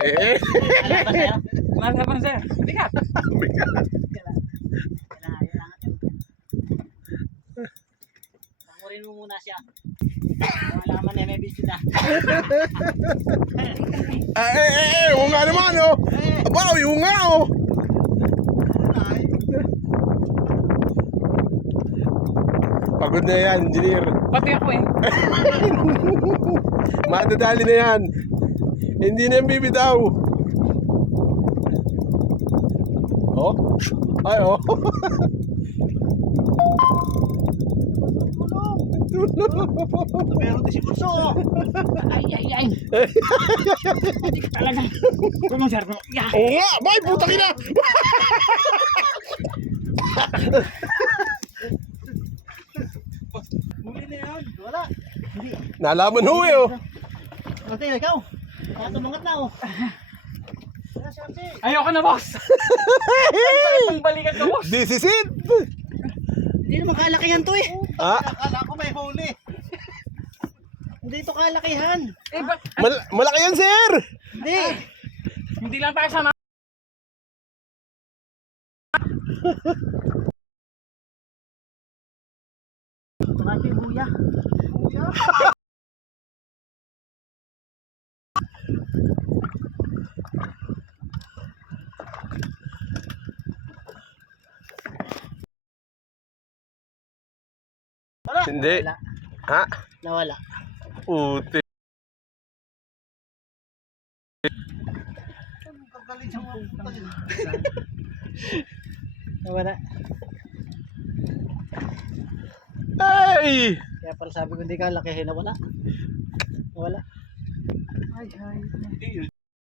Eh. Lalaban sir. Bigat. Bigat. Pakurin mo muna siya. Malaman na may video na. Yung nga naman, oh. Aba, yung nga, oh. Pagod na yan, engineer. Pati ako eh. Madadali na yan. Hindi na yung bibitaw. Oh? Ay, oh. Meron din si Bunso. Ay. Talaga. Tulong sir. Yeah. Oo nga, bay, putang ina. Bumili na yan. Wala. Hindi. Nalaman ho eh, oh. Ate, ikaw. Tumangat na, oh. Ayoko na boss. Ang sakit ng balikan ko boss. This is it. Hindi naman kalakihan to eh. Ah? Akala ko may huli. Hindi ito kalakihan. Eh, ba't Malaki yan, sir. Hindi. hindi lang tayo sana. Ito yung buya. Wala. Hindi. Wala. Ha? Nawala. Puti. Nawala. Ay! Kaya pala sabi ko hindi kalakihin. Nawala. Nawala. Ay.